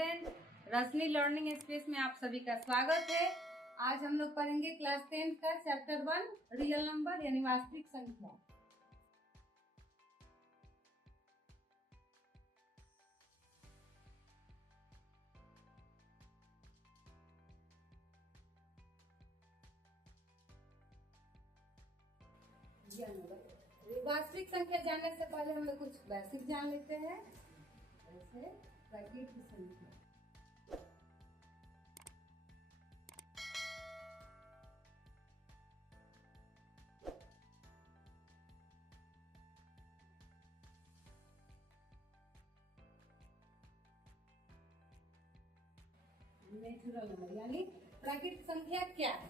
Student, रसनी learning space में आप सभी का स्वागत है। आज हम लोग पढ़ेंगे क्लास 10 का चैप्टर 1 रियल नंबर यानी वास्तविक संख्या। वास्तविक संख्या जानने से पहले हम लोग कुछ बेसिक जान लेते हैं। जैसे प्राकृतिक संख्या, नेचुरल नंबर यानी प्राकृतिक संख्या क्या है?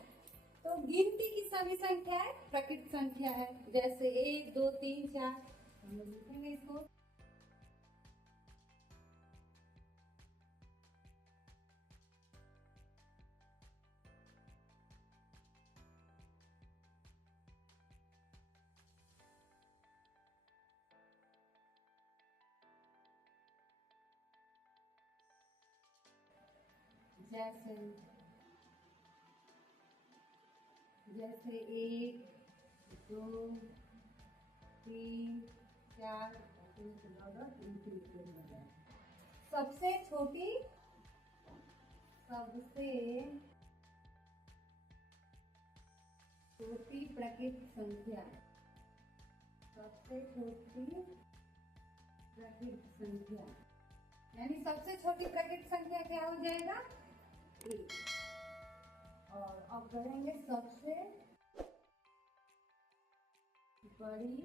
तो गिनती की सभी संख्याएं प्राकृतिक संख्या है। जैसे 1, 2, 3, 4 हम लोग लिखेंगे इसको। जैसे 1, 2, 3, 4 सबसे छोटी प्राकृतिक संख्या, सबसे छोटी प्राकृतिक संख्या यानी सबसे छोटी प्राकृतिक संख्या क्या हो जाएगा? 1। और अब करेंगे सबसे बड़ी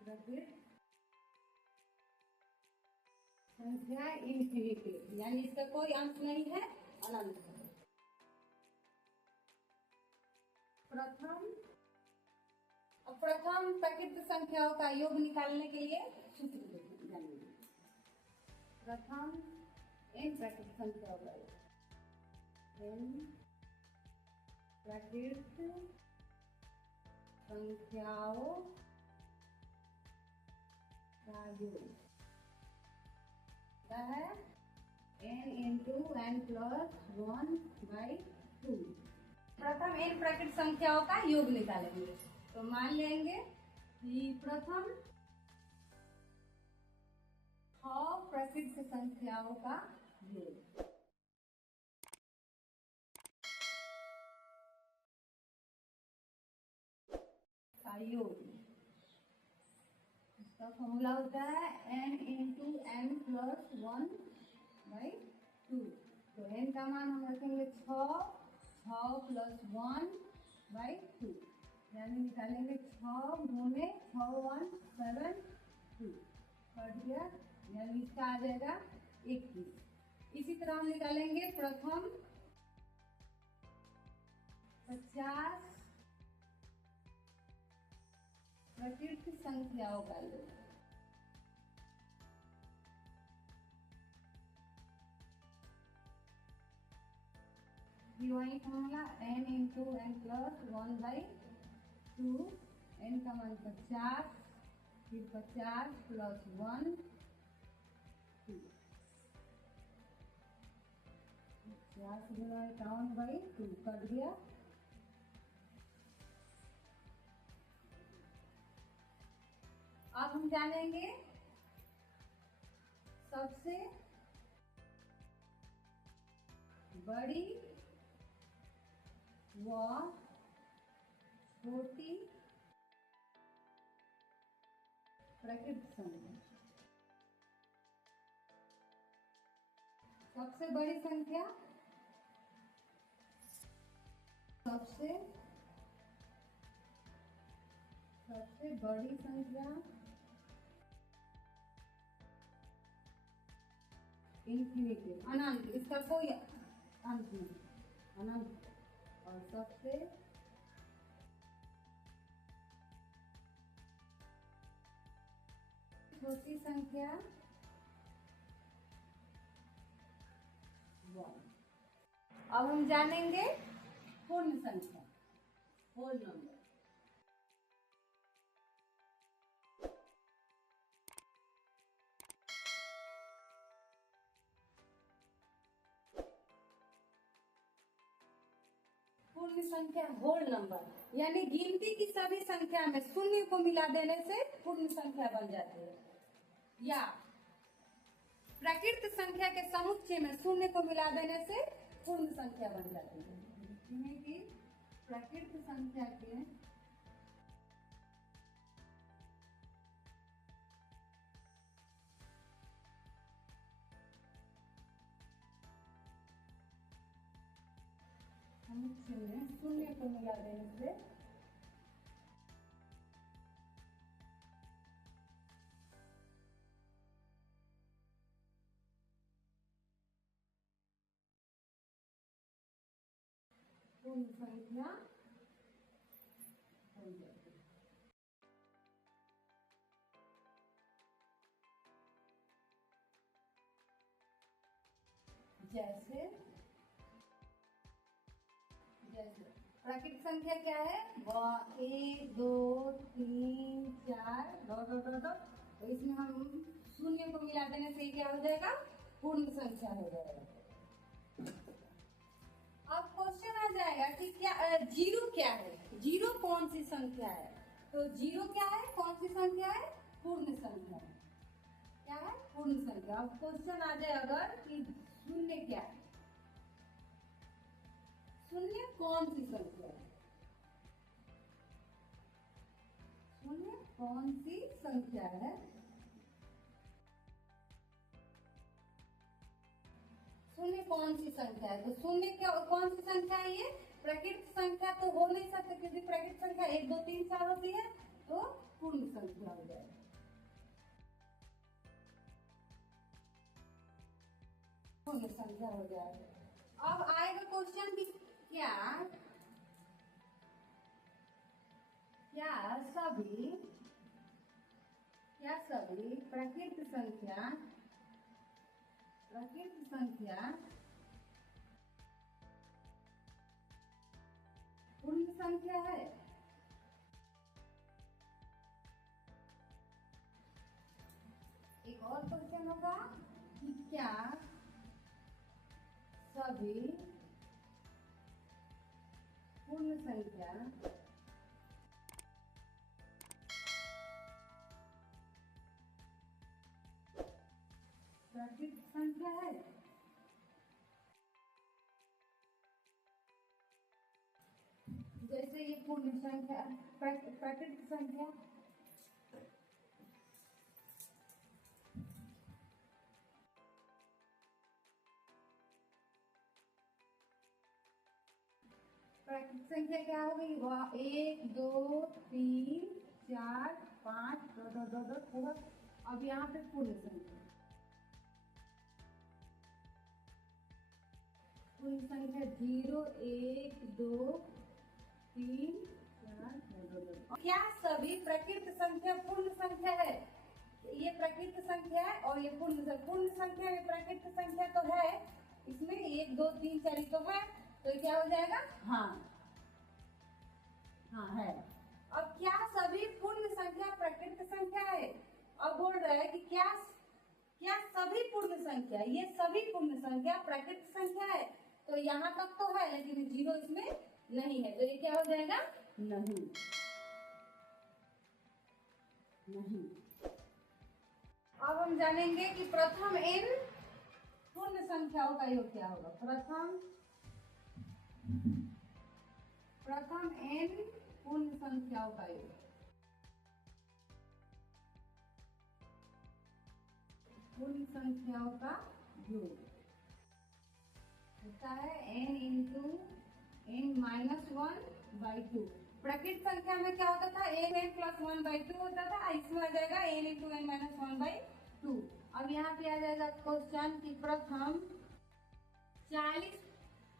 प्राकृतिक संख्या इन्फिनिटी यानी इसका कोई अंत नहीं है, अनंत है। प्रथम प्राकृतिक संख्याओं का योग निकालने के लिए सूत्र जानेंगे। प्रथम n प्राकृतिक संख्याओं का योग, n प्राकृतिक संख्याओं का योग है n into n plus 1/2। प्रथम n प्राकृतिक संख्याओं का योग निकालेंगे। तो मान लेंगे कि प्रथम 6 प्राकृतिक संख्याओं का योग, इसका फॉर्मूला होता है n into n plus 1/2। तो n का मान हम रखेंगे 6 plus 1/2 यानी निकालेंगे 6 गुने 6 1 7 2 कट गया यानी इसका आ जाएगा 21। इसी तरह हम निकालेंगे प्रथम 50 प्राकृतिक संख्याओं का योग, वही formula n into n plus 1/2। n का मान 50, फिर 50 plus 1 2, 50 गुना 51/2 कट गया। अब हम जानेंगे सबसे बड़ी व छोटी प्राकृतिक संख्या। सबसे बड़ी संख्या, सबसे बड़ी संख्या इन्फिनिटी अनंत, इसका कोई अंत नहीं, अनंत। और सबसे छोटी संख्या 1। अब हम जानेंगे पूर्ण संख्या, होल नंबर। पूर्ण संख्या होल नंबर, यानी गिनती की सभी संख्या में शून्य को मिला देने से पूर्ण संख्या बन जाती है, या प्राकृत संख्या के समुच्चय में शून्य को मिला देने से पूर्ण संख्या बन जाती है। कि प्राकृत संख्या के समुच्चय में शून्य को मिला देने से पूर्ण संख्या बन जाती है। जैसे प्राकृतिक संख्या क्या है? 1 2 3 4 दो, तो इसमें हम शून्य को मिला देने से क्या हो जाएगा? पूर्ण संख्या हो जाएगा। अब क्वेश्चन आ जाएगा कि क्या जीरो क्या है? जीरो कौन सी संख्या है? तो जीरो क्या है? कौन सी संख्या है? पूर्ण संख्या है। क्या है? पूर्ण संख्या। अब क्वेश्चन आ जाए अगर कि शून्य क्या है? शून्य कौन सी संख्या है? शून्य कौन सी संख्या है? शून्य कौन सी संख्या है? तो शून्य क्या कौन सी संख्या है? ये प्राकृतिक संख्या तो हो नहीं सकती, क्योंकि प्राकृतिक संख्या 1 2 3 4 होती है, तो पूर्ण संख्या हो जाएगी। पूर्ण संख्या हो जाएगा। अब आएगा क्वेश्चन कि क्या सभी प्राकृतिक संख्या पूर्ण संख्या है? एक और क्वेश्चन होगा कि क्या सभी पूर्ण संख्या प्राकृतिक संख्या है? जैसे ये पूर्ण संख्या, प्राकृतिक संख्या, प्राकृतिक संख्या क्या हो गई? 1 2 3 4 5 दो होगा। अब यहाँ पे पूर्ण संख्या, पूर्ण संख्या 0 1 2 3 4 दो। क्या सभी प्राकृतिक संख्या पूर्ण संख्या है? ये प्राकृतिक संख्या है और ये पूर्ण संख्या में प्राकृतिक संख्या तो है, इसमें 1 2 3 4 तो है, तो क्या हो जाएगा? हाँ है। अब क्या सभी पूर्ण संख्या प्राकृतिक संख्या है? अब बोल रहा है कि क्या सभी पूर्ण संख्या, ये सभी पूर्ण संख्या प्राकृतिक संख्या है? तो यहाँ तक तो है, लेकिन 0 इसमें नहीं है, तो ये क्या हो जाएगा? नहीं। अब हम जानेंगे कि प्रथम n पूर्ण संख्याओं का योग क्या होगा। प्रथम n पूर्ण संख्याओं का योग, पूर्ण संख्याओं का योग होता है n इंटू n माइनस 1/2। प्राकृतिक संख्या में क्या होता था? n प्लस 1/2 होता था, इसमें आ जाएगा n इंटू n माइनस 1/2। अब यहाँ पे आ जाएगा क्वेश्चन की प्रथम 40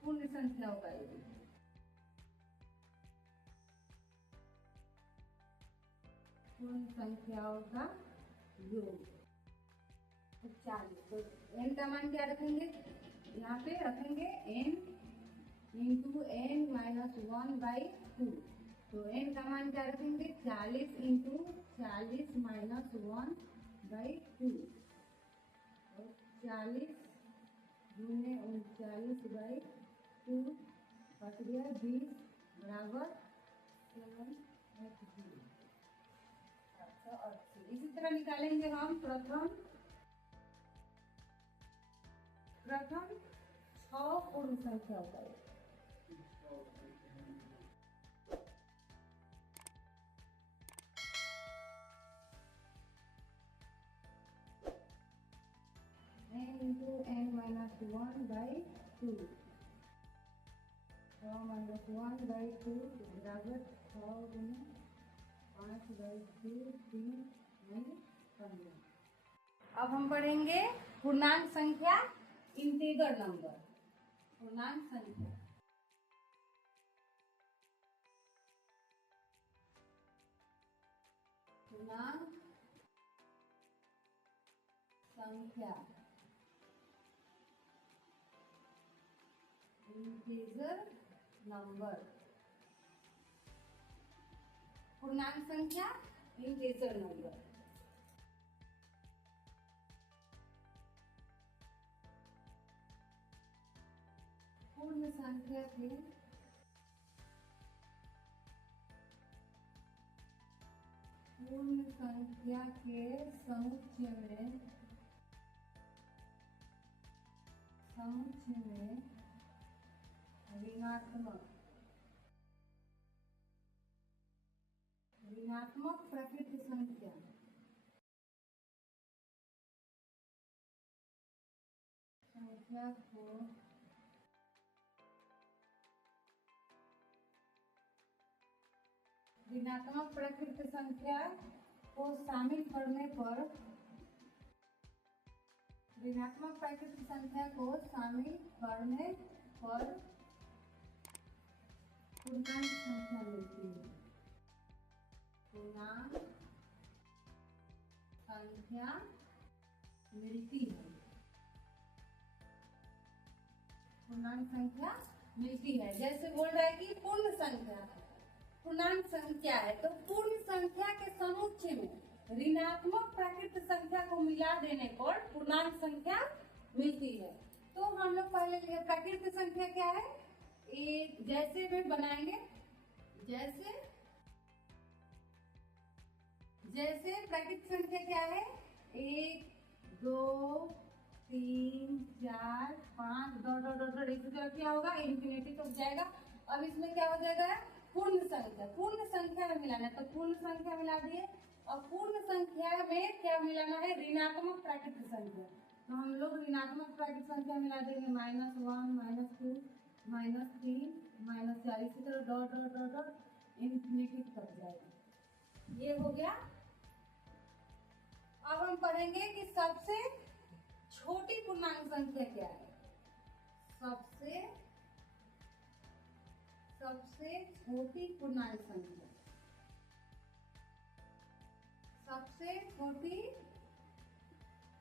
पूर्ण संख्याओं का योग, पूर्ण संख्याओं का योग 40। तो n का मान क्या रखेंगे? यहाँ पे रखेंगे n इंटू n माइनस 1/2। तो n का मान क्या रखेंगे? 40 इंटू 40 माइनस 1/2, 40 गुने 39/2 कट गया 20 बराबर 7 880। इसी तरह निकालेंगे हम प्रथम 6 पूर्ण संख्या का n into n minus 1 by 2 6 minus 1 by 2 बराबर 6 गुना 5 by 2 3 15। अब हम पढ़ेंगे पूर्णांक संख्या इंटीजर नंबर। पूर्णांक संख्या पूर्णांक संख्या इंटीजर नंबर। पूर्णांक संख्या इंटीजर नंबर। पूर्ण संख्या के समुच्चय में ऋणात्मक प्राकृत संख्या को ऋणात्मक प्राकृत संख्या को शामिल करने पर ऋणात्मक प्राकृत संख्या को शामिल करने पर पूर्णांक संख्या मिलती है। पूर्णांक संख्या मिलती है। पूर्णांक संख्या मिलती है। जैसे बोल रहा है कि पूर्ण संख्या पूर्णांक संख्या है तो पूर्ण संख्या के समुच्चय में ऋणात्मक प्राकृत संख्या को मिला देने पर पूर्णांक संख्या मिलती है। तो हम लोग पहले प्राकृत संख्या क्या है, एक जैसे में बनाएंगे, जैसे प्राकृत संख्या क्या है 1 2 3 4 5 डॉट डॉट डॉट इसी तरह क्या होगा इंफिनिटी तक जाएगा। अब इसमें क्या हो जाएगा पूर्ण संख्या में मिलाना है तो पूर्ण संख्या मिला दिए। और पूर्ण संख्या में क्या मिलाना है ऋणात्मक प्राकृत संख्या। तो हम लोग ऋणात्मक प्राकृत संख्या मिला देंगे -1 -2 -3 -4 इसी तरह dot dot dot dot infinity तक जाएगा। ये हो गया। अब हम पढ़ेंगे कि सबसे छोटी पूर्णांक संख्या क्या है। सबसे छोटी पूर्णांक संख्या सबसे छोटी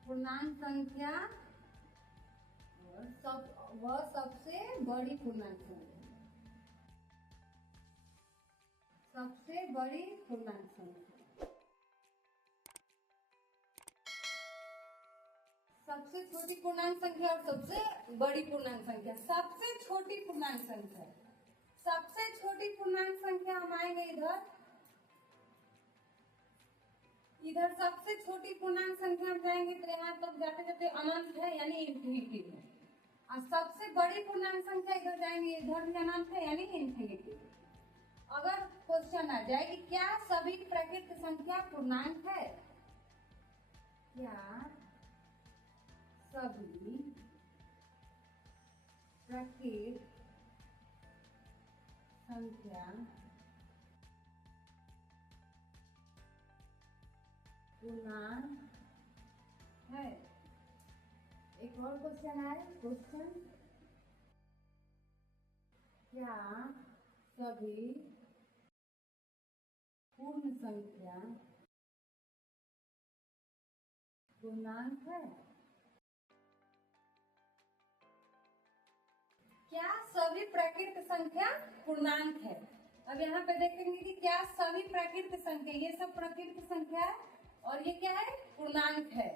पूर्णांक संख्या और सबसे बड़ी पूर्णांक संख्या। सबसे बड़ी पूर्णांक संख्या सबसे छोटी पूर्णांक संख्या और सबसे बड़ी पूर्णांक संख्या। सबसे छोटी पूर्णांक संख्या हम आएंगे इधर सबसे छोटी पूर्णांक संख्या हम जाएंगे तो यहाँ तक जाते जाते अनंत है यानी इंफिनिटी है। और सबसे बड़ी पूर्णांक संख्या इधर जाएंगे इधर भी अनंत है यानी इंफिनिटी। अगर क्वेश्चन आ जाए कि क्या सभी प्राकृत संख्या पूर्णांक है, क्या सभी प्राकृत संख्या पूर्णांक है। एक और क्वेश्चन है क्या सभी पूर्ण संख्या पूर्णांक है। क्या सभी प्राकृत संख्या पूर्णांक है। अब यहाँ पे देखेंगे कि क्या सभी प्राकृत संख्या, ये सब प्राकृत संख्या है और ये क्या है पूर्णांक है।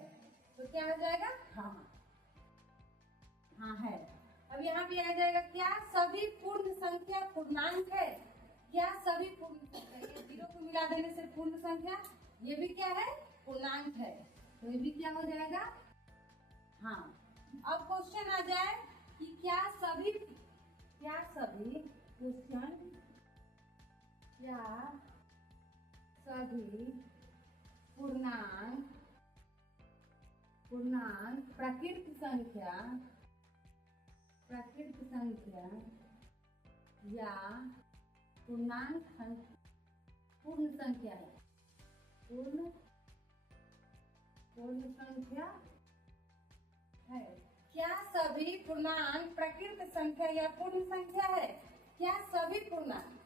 तो क्या हो जाएगा हाँ है। अब यहाँ पे आ जाएगा क्या, सभी पूर्ण संख्या पूर्णांक है। क्या सभी पूर्ण संख्या, ये जीरो को मिला देने से पूर्ण संख्या, ये भी क्या है, पूर्णांक है, तो ये भी क्या हो जाएगा। हाँ, अब क्वेश्चन आ जाए कि क्या सभी क्वेश्चन, क्या सभी पूर्णांक प्राकृत संख्या या पूर्णांक पूर्ण संख्या है, पूर्ण संख्या है। क्या सभी पूर्णांक प्राकृत संख्या या पूर्ण संख्या है। क्या सभी पूर्णांक,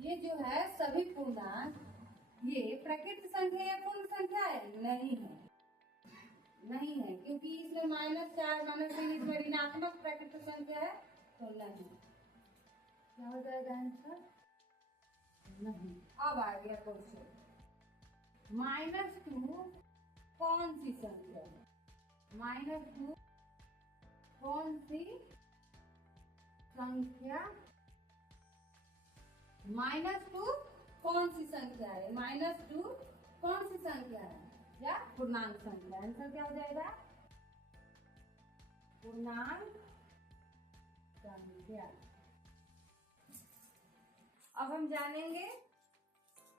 ये जो है सभी पूर्णांक, ये प्राकृत संख्या या पूर्ण संख्या है, नहीं है, क्योंकि इसमें -4 -3 इसमें ऋणात्मक प्राकृत संख्या है, तो नहीं। क्या हो जाएगा आंसर, नहीं। अब आ गया क्वेश्चन, -2 कौन सी संख्या है, -2 कौन सी संख्या, -2 कौन सी संख्या है, -2 कौन सी संख्या है या पूर्णांक संख्या। आंसर क्या हो जाएगा, पूर्णांक संख्या। अब हम जानेंगे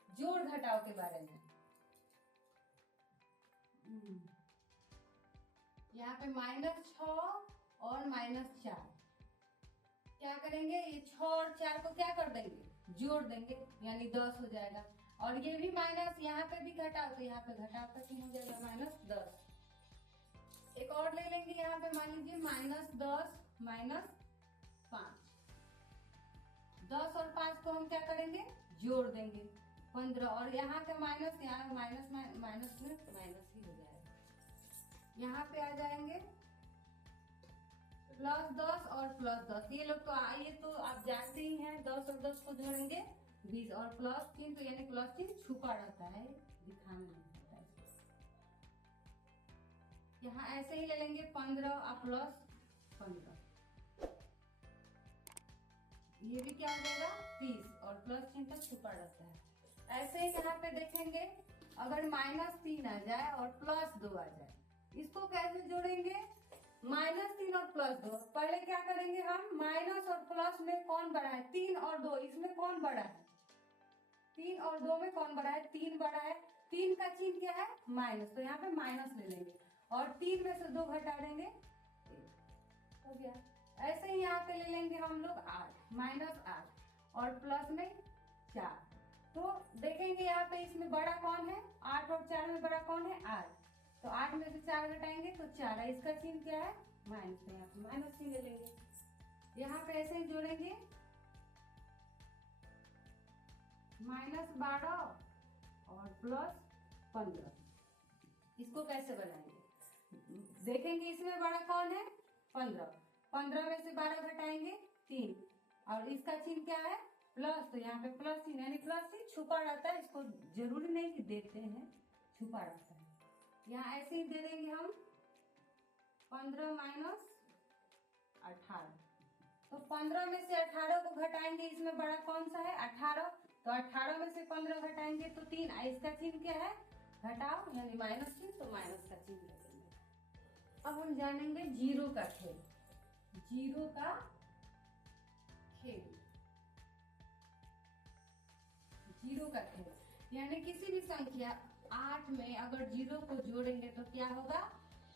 जोड़ घटाव के बारे में। यहाँ पे -6 और -4 क्या करेंगे, ये 6 और 4 को क्या कर देंगे, जोड़ देंगे, यानी 10 हो जाएगा। और ये भी माइनस, यहाँ पे भी घटाओ, तो यहाँ पे घटाव का चिन्ह हो जाएगा -10। एक और ले लेंगे, यहाँ पे मान लीजिए -10 -5, 10 और 5 को हम क्या करेंगे, जोड़ देंगे, 15। और यहाँ का माइनस, यहाँ माइनस में माइनस ही हो जाएगा। यहाँ पे आ जाएंगे +10 और +10, ये लोग तो ये तो आप जानते ही हैं, 10 और 10 को जोड़ेंगे 20, और +3 तो यानी प्लस चिन्ह छुपा रहता है, दिखाना नहीं पड़ता है। यहाँ ऐसे ही ले लेंगे 15 और +15, ये भी क्या हो जाएगा 30, और प्लस चिन्ह तो छुपा रहता है। ऐसे ही यहाँ पे देखेंगे, अगर -3 आ जाए और +2 आ जाए, इसको कैसे जोड़ेंगे, -3 और +2। पहले क्या करेंगे हम, माइनस और प्लस में कौन बड़ा है, 3 और 2, इसमें कौन बड़ा है, 3 और 2 में कौन बड़ा है, 3 बड़ा है। 3 का चिन्ह क्या है, माइनस, तो यहाँ पे माइनस ले लेंगे, और 3 में से 2 घटा देंगे, 1 हो गया। ऐसे ही यहाँ पे ले लेंगे हम लोग 8, -8 और प्लस में 4, तो देखेंगे यहाँ पे इसमें बड़ा कौन है, 8 और 4 में बड़ा कौन है, 8, तो 8 में से 4 घटाएंगे तो 4 है, इसका चिन्ह क्या है, माइनस, तो यहाँ पे माइनस चिन्ह ले लेंगे। यहाँ पे ऐसे ही जोड़ेंगे, -12 और +15, इसको कैसे बनाएंगे, देखेंगे इसमें बड़ा कौन है, 15, 15 में से 12 घटाएंगे 3, और इसका चिन्ह क्या है, प्लस, तो यहाँ पे प्लस चिन्ह, यानी प्लस चिन्ह छुपा रहता है, इसको जरूरी नहीं कि देखते हैं, छुपा रहता है। यहाँ ऐसे ही दे देंगे हम 15 - 18, तो 15 में से 18 को घटाएंगे, इसमें बड़ा कौन सा है, 18, तो 18 में से 15 घटाएंगे तो 3, इसका चिन्ह क्या है, घटाओ, यानी माइनस चिन्ह, तो माइनस का चिन्ह लगेंगे। अब हम जानेंगे जीरो का खेल, जीरो का खेल, जीरो का खेल, यानी किसी भी संख्या 8 में अगर जीरो को जोड़ेंगे तो क्या होगा,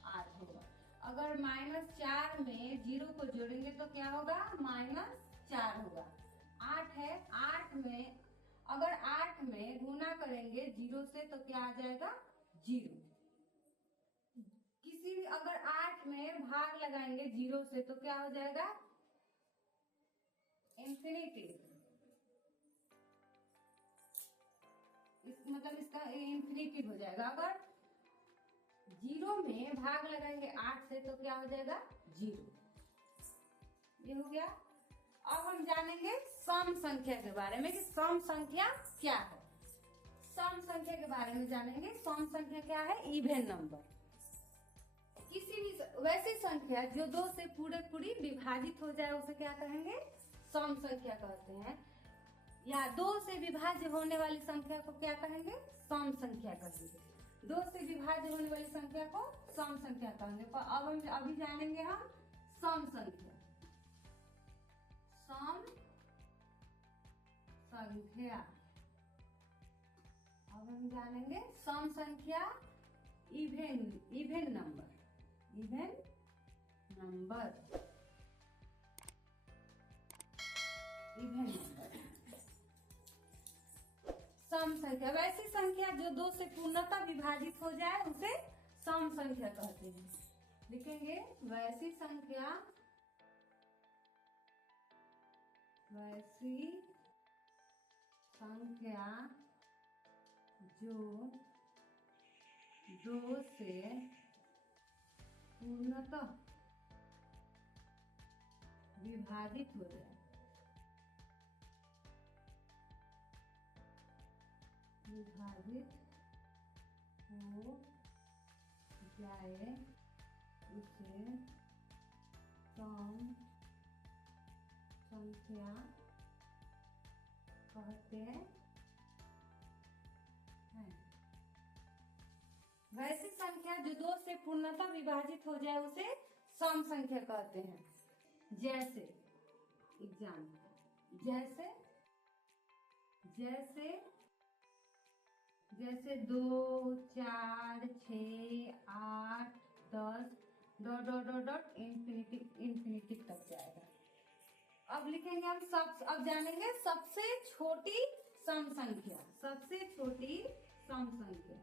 8 होगा। अगर -4 में जीरो को जोड़ेंगे तो क्या होगा, -4 होगा। 8 है, 8 में अगर 8 में गुना करेंगे जीरो से तो क्या आ जाएगा, 0। किसी भी अगर 8 में भाग लगाएंगे जीरो से तो क्या हो जाएगा, इंफिनिटी, मतलब इसका इंफिनिटी हो जाएगा। अगर जीरो में भाग लगाएंगे 8 से तो क्या हो जाएगा, 0। ये हो गया। अब हम जानेंगे सम संख्या के बारे में कि सम संख्या क्या है। सम संख्या के बारे में जानेंगे। सम संख्या क्या है, इवन नंबर। किसी भी वैसी संख्या जो 2 से पूरी विभाजित हो जाए उसे क्या कहेंगे? सम संख्या कहते हैं। या 2 से विभाज्य होने वाली संख्या को क्या कहेंगे? सम संख्या कहेंगे। 2 से विभाज्य होने वाली संख्या को सम संख्या कहेंगे। पर अब हम अभी जानेंगे हम सम संख्या। सम संख्या अब हम जानेंगे सम संख्या, इवेन नंबर, सम संख्या वैसी संख्या जो 2 से पूर्णतः विभाजित हो जाए उसे सम संख्या कहते हैं। लिखेंगे वैसी संख्या जो 2 से पूर्णतः विभाजित हो जाए उसे सम संख्या कहते हैं। वैसी संख्या जो 2 से पूर्णतः विभाजित हो जाए उसे सम संख्या कहते हैं। जैसे एग्जाम्पल, जैसे 2, 4, 6, 8, 10 डॉट इंफिनिटी तक जाएगा। अब लिखेंगे हम अब जानेंगे सबसे छोटी सम संख्या। सबसे छोटी सम संख्या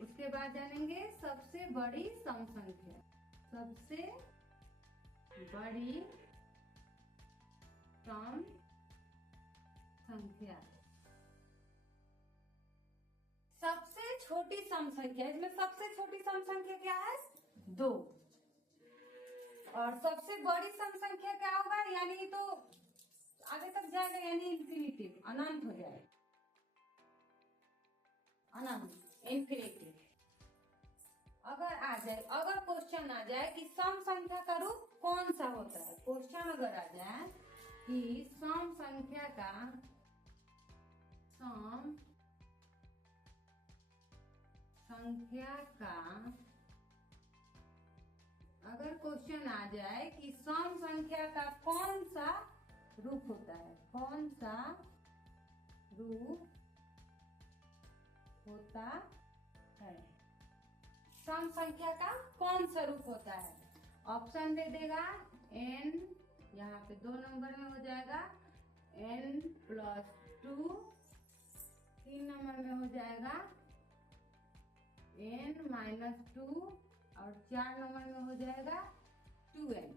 उसके बाद जानेंगे सबसे बड़ी सम संख्या। सबसे बड़ी सम संख्या, सबसे छोटी सम संख्या, इसमें सबसे छोटी सम संख्या क्या है? 2। और सबसे बड़ी सम संख्या क्या होगा? यानी तो आगे तक जाएगा, यानी इंफिनिटी, अनंत हो जाएगा, अनंत इंफिनिटी। अगर क्वेश्चन आ जाए कि सम संख्या का रूप कौन सा होता है, क्वेश्चन अगर आ जाए कि सम संख्या का अगर क्वेश्चन आ जाए कि सम संख्या का कौन सा रूप होता है, कौन सा रूप होता है, सम संख्या का कौन सा रूप होता है? ऑप्शन दे देगा n, यहाँ पे 2 नंबर में हो जाएगा n+2, 3 नंबर में हो जाएगा n-2 और 4 नंबर में हो जाएगा 2n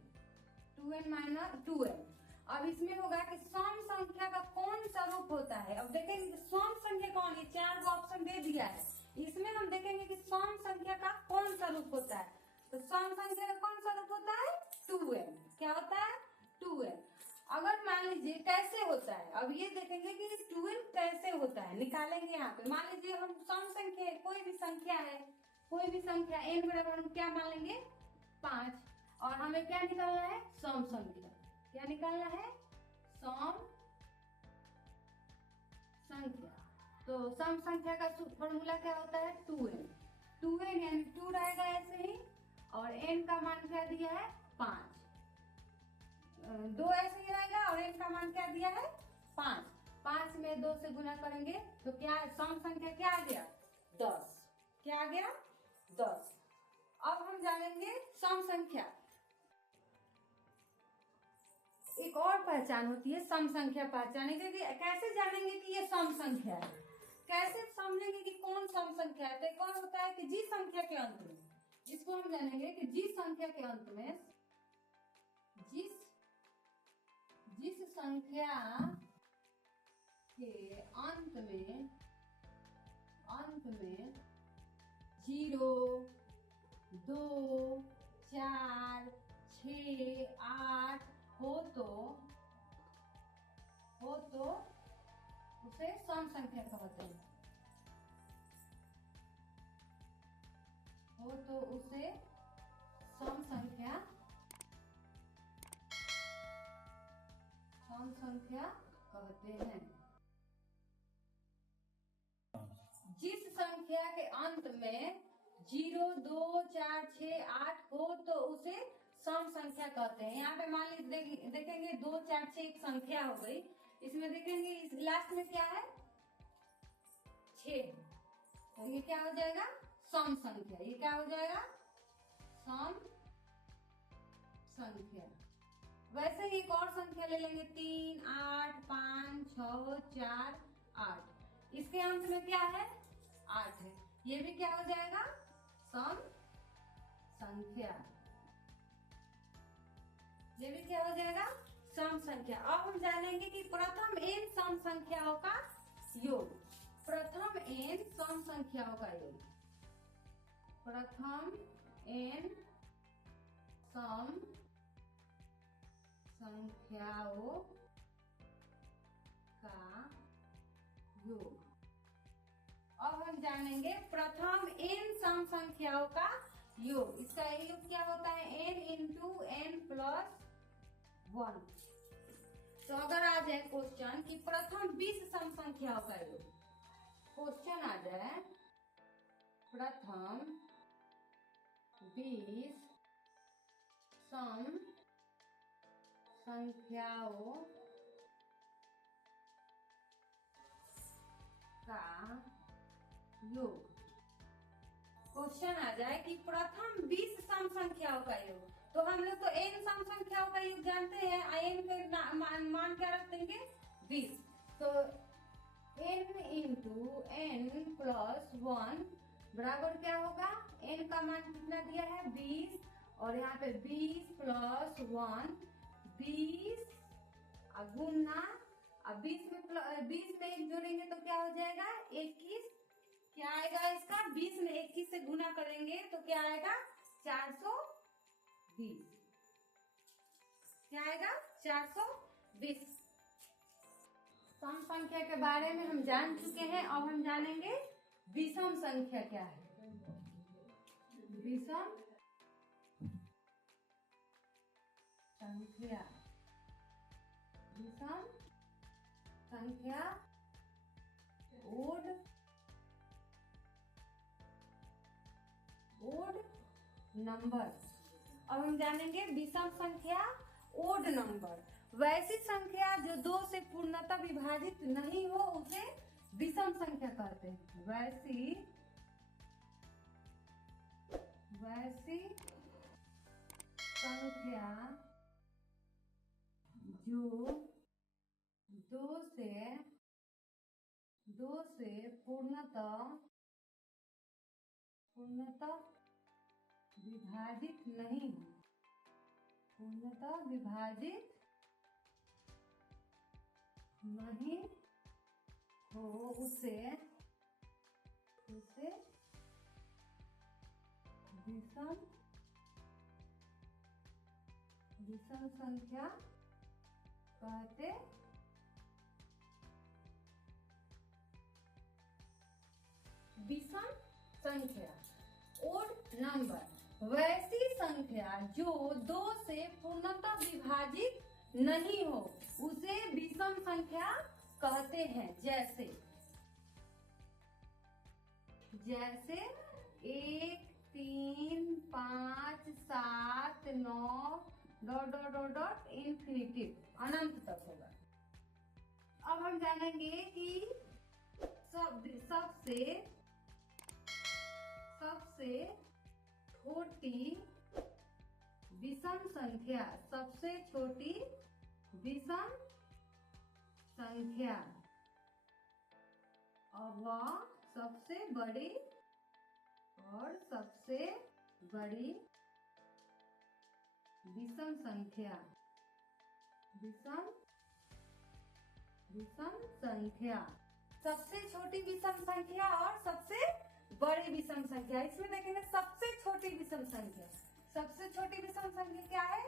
-2n। अब इसमें होगा कि सम संख्या का कौन सा रूप होता है। अब देखेंगे कि सम संख्या कौन है, 4 ऑप्शन दे दिया है, इसमें हम देखेंगे कि सम संख्या का कौन सा रूप होता है। तो सम संख्या का कौन सा रूप होता है? 2n। क्या होता है? 2n। अगर मान लीजिए कैसे होता है, अब ये देखेंगे कि 2n कैसे होता है, निकालेंगे यहाँ पे। मान लीजिए हम सम संख्या है, कोई भी संख्या n बराबर हम क्या मान लेंगे? 5। और हमें क्या निकालना है? सम संख्या। क्या निकालना है? सम संख्या। तो सम संख्या का फॉर्मूला क्या होता है? 2n यानी 2 रहेगा ऐसे ही, और n का मान क्या दिया है? 5। 2 ऐसे ही रहेगा और n का मान क्या दिया है? 5। 5 में 2 से गुना करेंगे तो क्या सम संख्या क्या आ गया? 10। क्या आ गया? 10। अब हम जानेंगे सम संख्या। एक और पहचान होती है सम संख्या पहचाने की। कैसे जानेंगे कि ये सम संख्या है, कैसे समझेंगे कि कौन सम संख्या है? तो एक और होता है कि जिस संख्या के अंत में, इसको हम जानेंगे कि जिस संख्या के अंत में, जिस संख्या के अंत में 0, 2, 4, 6, 8 हो तो उसे सम संख्या कहते हैं। हो तो उसे सम संख्या कहते हैं। जिस संख्या के अंत में 0, 2, 4, 6, 8 हो तो उसे सम संख्या कहते हैं। यहाँ पे मान लीजिए देखेंगे 2, 4, 6 एक संख्या हो गई, इसमें देखेंगे इस लास्ट में क्या है 6, तो ये क्या हो जाएगा सम संख्या। ये क्या हो जाएगा सम संख्या। वैसे ही एक और संख्या ले लेंगे 3, 8, 5, 6, 4, 8, इसके अंत में क्या है 8 है, ये भी क्या हो जाएगा सम संख्या। ये भी क्या हो जाएगा सम संख्या। अब हम जानेंगे कि प्रथम n सम संख्याओं का योग। प्रथम n सम संख्याओं का योग। प्रथम n सम संख्याओं का योग। अब हम जानेंगे प्रथम n सम संख्याओं का योग। इसका योग क्या होता है n इंटू n प्लस 1। तो अगर आ जाए क्वेश्चन कि प्रथम 20 सम संख्याओं का योग, क्वेश्चन आ जाए प्रथम 20 सम संख्याओं का योग। क्वेश्चन आ जाए कि प्रथम 20 सम संख्याओं का योग, तो हम लोग तो n सम संख्याओं का योग जानते हैं, n के मान क्या रख देंगे 20, तो n इंटू n प्लस 1 बराबर क्या होगा n का मान कितना दिया है 20, और यहाँ पे 20 प्लस 1 20 गुना, अब 20 में 1 जोड़ेंगे तो क्या हो जाएगा 21। क्या आएगा इसका 20 में 21 से गुना करेंगे तो क्या आएगा 420। क्या आएगा 420। सम संख्या के बारे में हम जान चुके हैं। अब हम जानेंगे विषम संख्या क्या है। विषम संख्या। विषम संख्या ओड नंबर। अब हम जानेंगे विषम संख्या ओड नंबर। वैसी संख्या जो 2 से पूर्णतः विभाजित नहीं हो उसे विषम संख्या कहते हैं। वैसी संख्या जो 2 से पूर्णतः विभाजित नहीं हो, पूर्णतः विभाजित नहीं हो उसे विषम संख्या कहते। विषम संख्या ओड नंबर वैसी संख्या जो 2 से पूर्णतः विभाजित नहीं हो उसे विषम संख्या कहते हैं। जैसे 1, 3, 5, 7, 9 ... इंफिनिटिव अनंत तक होगा। अब हम जानेंगे कि सबसे छोटी विषम संख्या, सबसे छोटी विषम संख्या और सबसे बड़ी विषम संख्या। विषम संख्या सबसे छोटी विषम संख्या और सबसे बड़ी विषम संख्या। इसमें देखेंगे सबसे छोटी विषम संख्या। सबसे छोटी विषम संख्या क्या है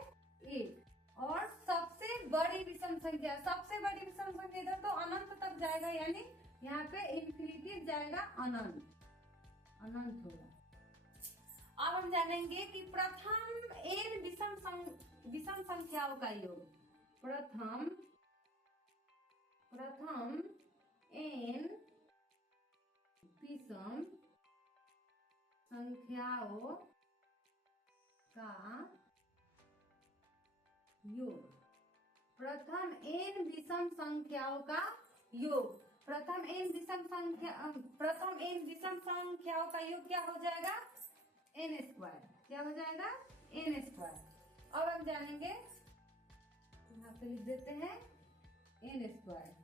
8 और सबसे बड़ी विषम संख्या इधर तो अनंत तक जाएगा, यानी यहाँ पे इंफिनिटी जाएगा, अनंत होगा। अब हम जानेंगे कि प्रथम n विषम संख्याओं का योग। प्रथम n विषम संख्याओं का योग। प्रथम n विषम संख्याओं का योग। प्रथम n विषम संख्याओं का योग क्या हो जाएगा n स्क्वायर। क्या हो जाएगा n स्क्वायर। अब हम जानेंगे, यहाँ पे लिख देते हैं n स्क्वायर।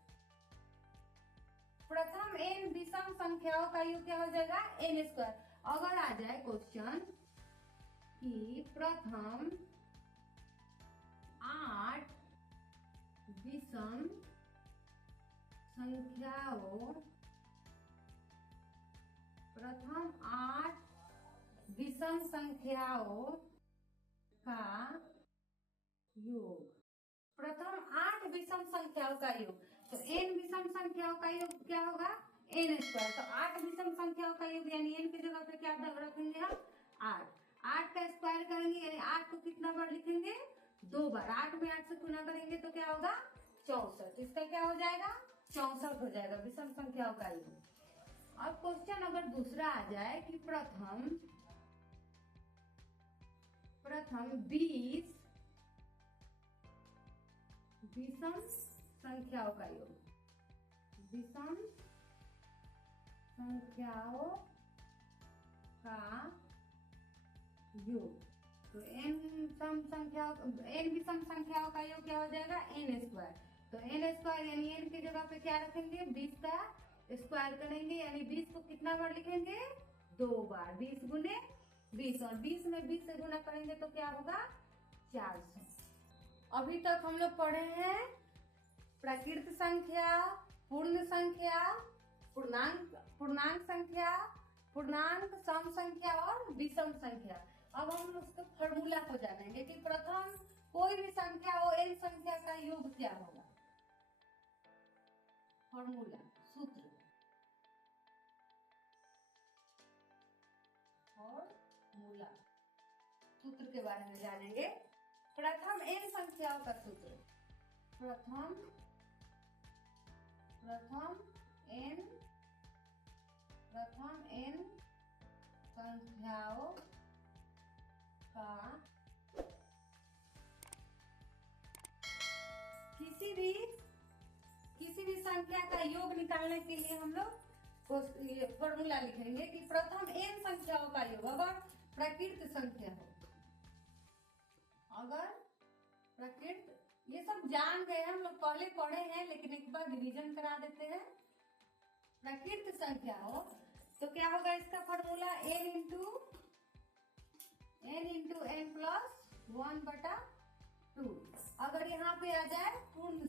प्रथम n विषम संख्याओं का योग क्या हो जाएगा n स्क्वायर। अगर आ जाए क्वेश्चन कि प्रथम 8 विषम संख्याओं का योग। प्रथम 8 विषम संख्याओं का योग, तो n विषम संख्याओं का योग क्या होगा n स्क्वायर। तो 8 विषम संख्याओं का योग यानी n की जगह पे क्या रखेंगे हम 8 का स्क्वायर करेंगे, यानी 8 को कितना बार लिखेंगे 2 बार। 8 में 8 से गुना करेंगे तो क्या होगा 64। इसका क्या हो जाएगा 64 हो जाएगा विषम संख्याओं का योग। अब क्वेश्चन अगर दूसरा आ जाए कि प्रथम 20 विषम संख्याओं का योग। विषम संख्याओं का योग, तो n विषम संख्याओं का योग क्या हो जाएगा n स्क्वायर। तो n स्क्वायर यानी n की जगह पे क्या रखेंगे 20 का स्क्वायर करेंगे, यानी 20 को कितना बार लिखेंगे 2 बार। 20 गुने 20 और 20 में 20 से गुना करेंगे तो क्या होगा 400। अभी तक हम लोग पढ़े हैं प्राकृत संख्या, पूर्ण संख्या, पूर्णांक संख्या, पूर्णांक सम संख्या और विषम संख्या। अब हम उसके फॉर्मूला को जानेंगे कि प्रथम कोई भी संख्या हो n संख्या का योग क्या होगा। फॉर्मूला सूत्र के बारे में जानेंगे। प्रथम n संख्याओं का सूत्र। प्रथम n संख्याओं का किसी भी संख्या का योग निकालने के लिए हम लोग फॉर्मूला लिखेंगे कि प्रथम n संख्याओं का योग अगर प्राकृत संख्या हो, अगर प्राकृत, ये सब जान गए हम लोग पहले पढ़े हैं, लेकिन एक बार रिवीजन करा देते हैं। प्राकृत संख्या हो तो क्या होगा इसका formula n into n plus 1/2। अगर यहाँ पे आ जाए पूर्ण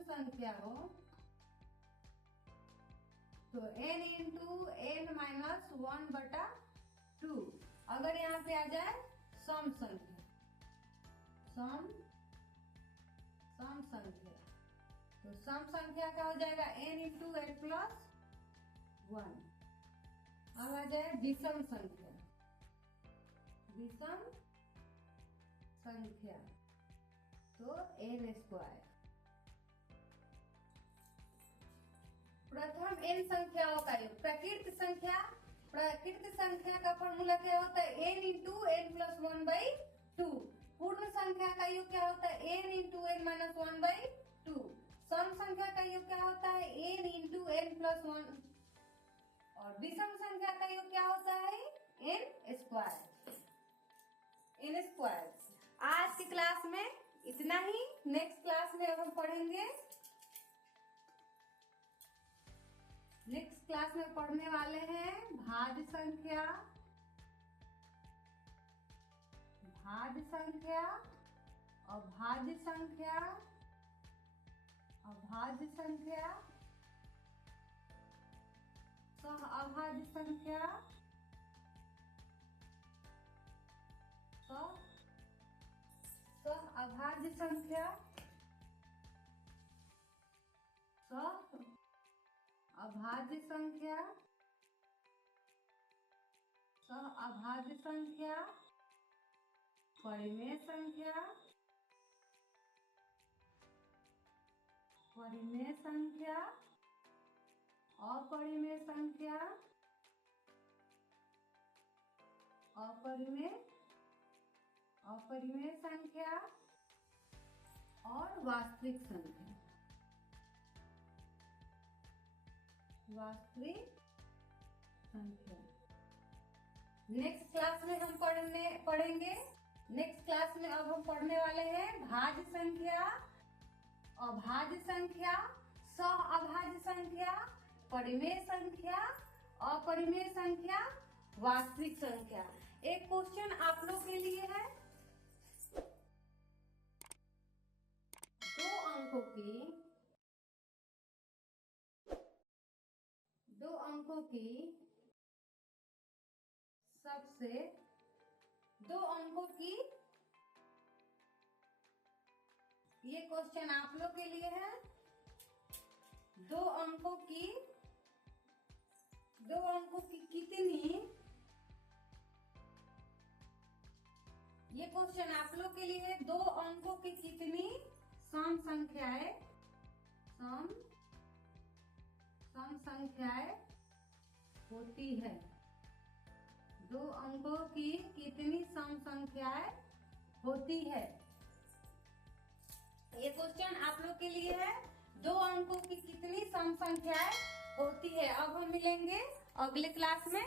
संख्या हो तो n इंटू n माइनस 1/2। अगर यहाँ पे आ जाए सम संख्या तो सम संख्या का हो जाएगा n इंटू n प्लस 1। अब आ जाए विषम संख्या तो n स्क्वायर। प्रथम n संख्याओं का योग। प्राकृत संख्या का फॉर्मूला क्या होता है n इंटू n प्लस 1/2। पूर्ण संख्या का योग क्या होता है n इंटू n माइनस 1/2। सम संख्या का योग क्या होता है n इंटू n प्लस 1। और विषम संख्या का योग क्या होता है n स्क्वायर। आज की क्लास में इतना ही। नेक्स्ट क्लास में अब हम पढ़ेंगे, नेक्स्ट क्लास में पढ़ने वाले हैं भाज्य संख्या, अभाज्य संख्या, सह अभाज्य संख्या संख्या, सह अभाज्य संख्या, सह अभाज्य संख्या, परिमेय संख्या, परिमेय संख्या, अपरिमेय संख्या, अपरिमेय अपरिमेय संख्या और वास्तविक संख्या। वास्तविक संख्या नेक्स्ट क्लास में हम पढ़ेंगे। नेक्स्ट क्लास में अब हम पढ़ने वाले हैं भाज्य संख्या, अभाज्य संख्या, सह अभाज्य संख्या, परिमेय संख्या, अपरिमेय संख्या, वास्तविक संख्या। एक क्वेश्चन आप लोग के लिए है, दो अंकों की सबसे, 2 अंकों की, ये क्वेश्चन आप लोग के लिए है, 2 अंकों की कितनी, ये क्वेश्चन आप लोग के लिए 2 अंकों की कितनी सम संख्याएं होती है। 2 अंकों की कितनी सम संख्याएं होती है, ये क्वेश्चन आप लोग के लिए है। 2 अंकों की कितनी सम संख्याएं होती है। अब हम मिलेंगे अगले क्लास में।